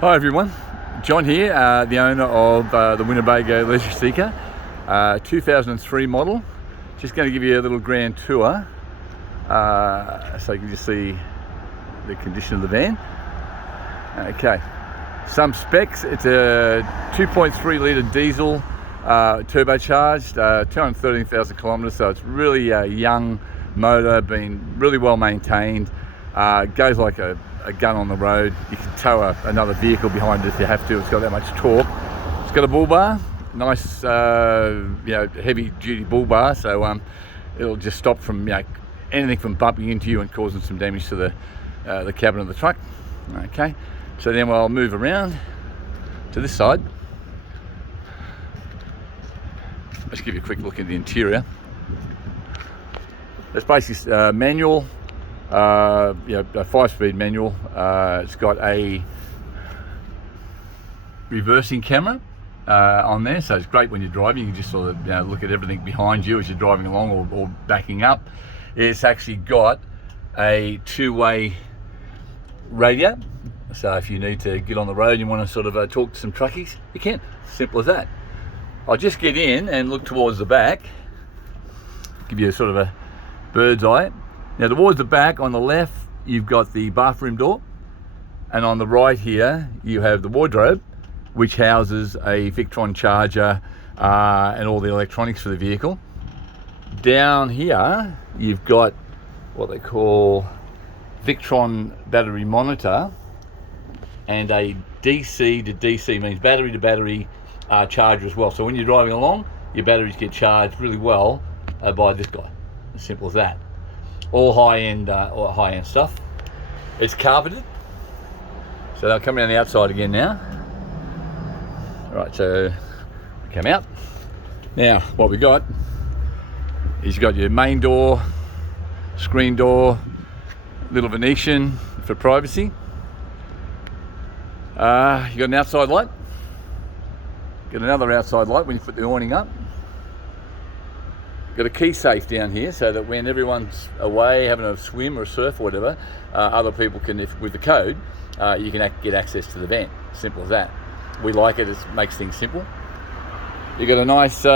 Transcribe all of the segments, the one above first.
Hi everyone, John here, the owner of the Winnebago Leisure Seeker, 2003 model. Just going to give you a little grand tour so you can just see the condition of the van. Okay, some specs: it's a 2.3 litre diesel, turbocharged, 213,000 kilometres, so it's really a young motor, been really well maintained, goes like a gun on the road. You can tow another vehicle behind it if you have to. It's got that much torque. It's got a bull bar, nice heavy duty bull bar, so it'll just stop from anything from bumping into you and causing some damage to the cabin of the truck. Okay, so then I'll move around to this side. Let's give you a quick look at the interior. It's basically manual, a 5-speed manual. It's got a reversing camera on there, so it's great when you're driving. You can just sort of look at everything behind you as you're driving along or backing up. It's actually got a two-way radio, so if you need to get on the road and you want to sort of talk to some truckies, you can. Simple as that. I'll just get in and look towards the back, give you a sort of a bird's eye. Now towards the back on the left you've got the bathroom door, and on the right here you have the wardrobe, which houses a Victron charger and all the electronics for the vehicle. Down here you've got what they call Victron battery monitor, and a DC to DC, means battery to battery charger as well. So when you're driving along, your batteries get charged really well by this guy. As simple as that. All high-end stuff. It's carpeted, so they'll come around the outside again now. All right, so we come out. Now what we got is you've got your main door, screen door, little Venetian for privacy. You got an outside light. Got another outside light when you put the awning up. Got a key safe down here, so that when everyone's away having a swim or a surf or whatever, other people can, with the code, you can get access to the van. Simple as that. We like it. It makes things simple. You got a nice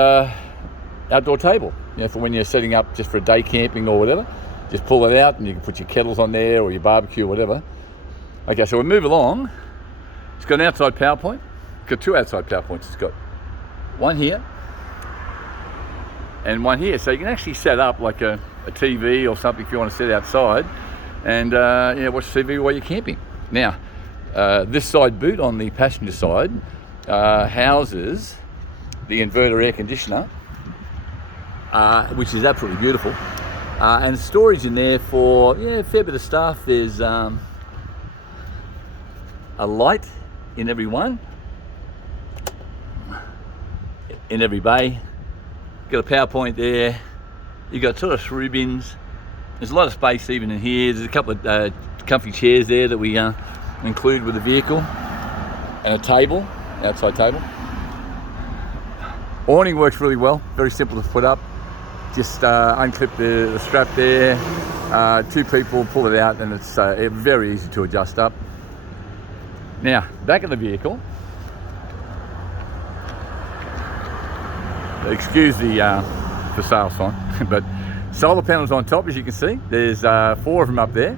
outdoor table, for when you're setting up just for a day camping or whatever. Just pull it out and you can put your kettles on there or your barbecue or whatever. Okay, so we'll move along. It's got an outside power point. It's got two outside power points. It's got one here and one here, so you can actually set up like a TV or something if you want to sit outside and watch TV while you're camping. Now, this side boot on the passenger side houses the inverter air conditioner, which is absolutely beautiful, and storage in there for a fair bit of stuff. There's a light in every one, in every bay. Got a power point there. You've got sort of 3 bins. There's a lot of space even in here. There's a couple of comfy chairs there that we include with the vehicle, and a table, outside table. Awning works really well, very simple to put up. Just unclip the strap there, 2 people pull it out, and it's very easy to adjust up. Now, back of the vehicle, excuse the for sale sign, but solar panels on top, as you can see. There's 4 of them up there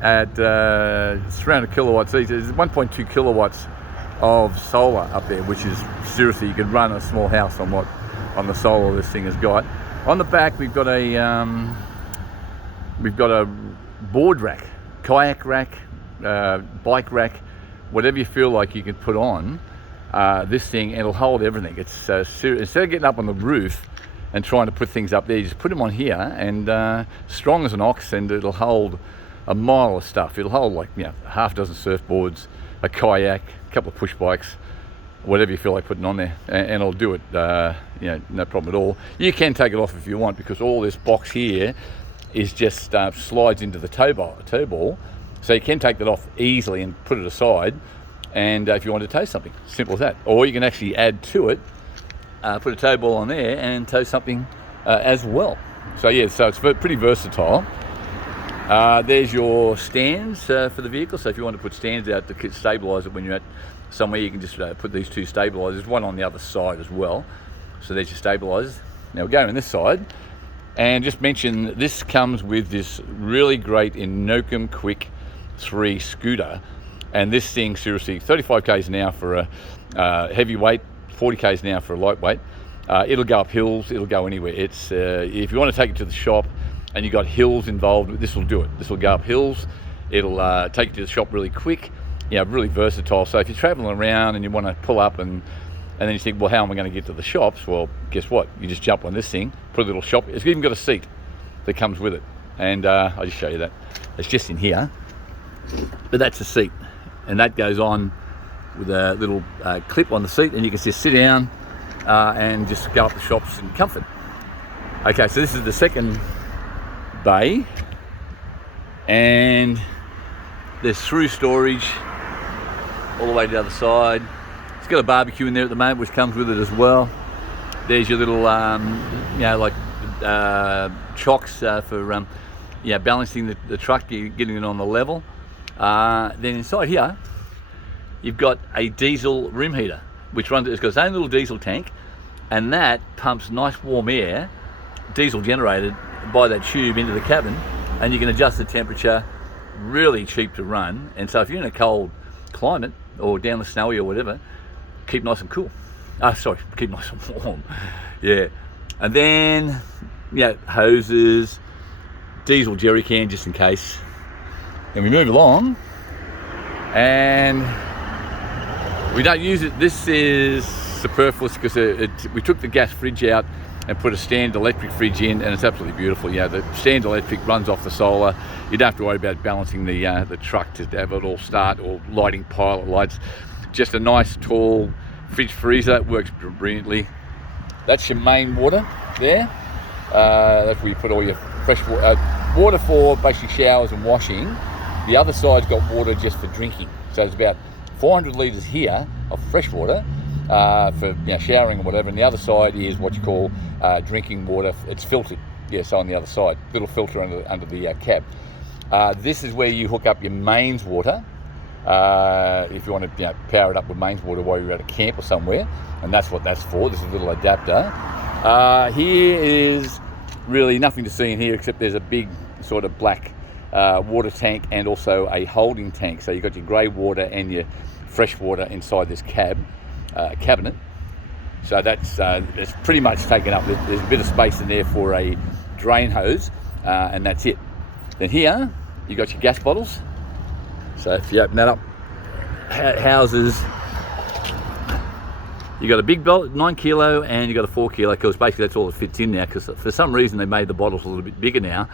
at 300 kilowatts each. There's 1.2 kilowatts of solar up there, which is seriously, you could run a small house on the solar this thing has got. On the back we've got a board rack, kayak rack, bike rack, whatever you feel like you can put on this thing, and it'll hold everything. It's instead of getting up on the roof and trying to put things up there, you just put them on here, and strong as an ox, and it'll hold a mile of stuff. It'll hold like half a dozen surfboards, a kayak, a couple of push bikes, whatever you feel like putting on there, and it'll do it no problem at all. You can take it off if you want, because all this box here is just slides into the tow ball, so you can take that off easily and put it aside, and if you want to tow something, simple as that. Or you can actually add to it, put a tow ball on there and tow something as well. So so it's pretty versatile. There's your stands for the vehicle. So if you want to put stands out to stabilise it when you're at somewhere, you can just put these two stabilisers, one on the other side as well. So there's your stabilisers. Now we're going on this side, and just mention this comes with this really great Inokum Quick 3 scooter, and this thing, seriously, 35 k's an hour for a heavyweight, 40 k's an hour for a lightweight. It'll go up hills, it'll go anywhere. It's if you want to take it to the shop and you've got hills involved, this will do it. This will go up hills, it'll take you to the shop really quick, really versatile. So if you're traveling around and you want to pull up and then you think, well, how am I going to get to the shops? Well, guess what? You just jump on this thing, put a little shop. It's even got a seat that comes with it. And I'll just show you that. It's just in here, but that's a seat. And that goes on with a little clip on the seat, and you can just sit down and just go up the shops in comfort. Okay, so this is the second bay, and there's through storage all the way to the other side. It's got a barbecue in there at the moment, which comes with it as well. There's your little chocks for balancing the truck, getting it on the level. Then inside here you've got a diesel room heater, which runs, it's got its own little diesel tank, and that pumps nice warm air, diesel generated by that tube, into the cabin, and you can adjust the temperature. Really cheap to run, and so if you're in a cold climate or down the snowy or whatever, keep nice and cool. Keep nice and warm. Yeah. And then hoses, diesel jerry can just in case. And we move along, and we don't use it. This is superfluous because we took the gas fridge out and put a stand electric fridge in, and it's absolutely beautiful. The stand electric runs off the solar. You don't have to worry about balancing the truck to have it all start, or lighting pilot lights. Just a nice tall fridge freezer. It works brilliantly. That's your main water there. That's where you put all your fresh water for basically showers and washing. The other side's got water just for drinking. So it's about 400 litres here of fresh water for showering or whatever, and the other side is what you call drinking water. It's filtered. So on the other side, little filter under the cab. This is where you hook up your mains water if you want to power it up with mains water while you're at a camp or somewhere, and that's what that's for. This is a little adapter. Here is really nothing to see in here except there's a big sort of black water tank and also a holding tank. So you've got your grey water and your fresh water inside this cabinet. So that's it's pretty much taken up. There's a bit of space in there for a drain hose, and that's it. Then here you got your gas bottles. So if you open that up, houses, you got a big bottle, 9 kilo, and you got a 4 kilo, because basically that's all that fits in now, because for some reason they made the bottles a little bit bigger now,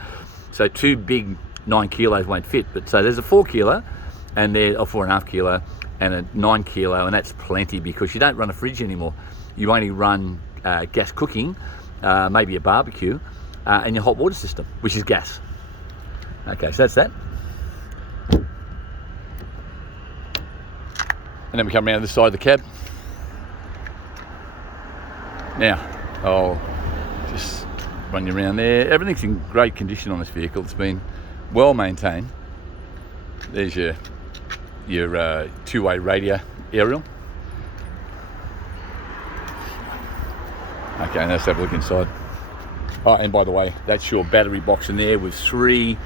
so two big 9 kilos won't fit. But so there's a 4 kilo, and there, or 4.5 kilo, and a 9 kilo, and that's plenty because you don't run a fridge anymore. You only run gas cooking, maybe a barbecue, and your hot water system, which is gas. Okay, so that's that. And then we come around to this side of the cab. Now, I'll just run you around there. Everything's in great condition on this vehicle. It's been well maintained. There's your two-way radio aerial. Okay, let's have a look inside. Oh, and by the way, that's your battery box in there with 3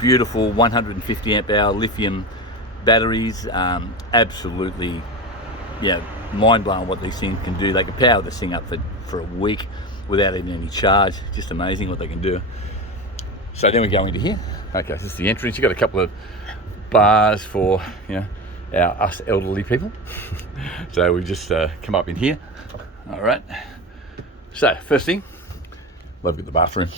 beautiful 150 amp hour lithium batteries. Absolutely, mind-blowing what these things can do. They can power this thing up for a week without any charge. Just amazing what they can do. So then we go into here. Okay, this is the entrance. You've got a couple of bars for us elderly people. So we just come up in here. All right. So first thing, love at the bathroom.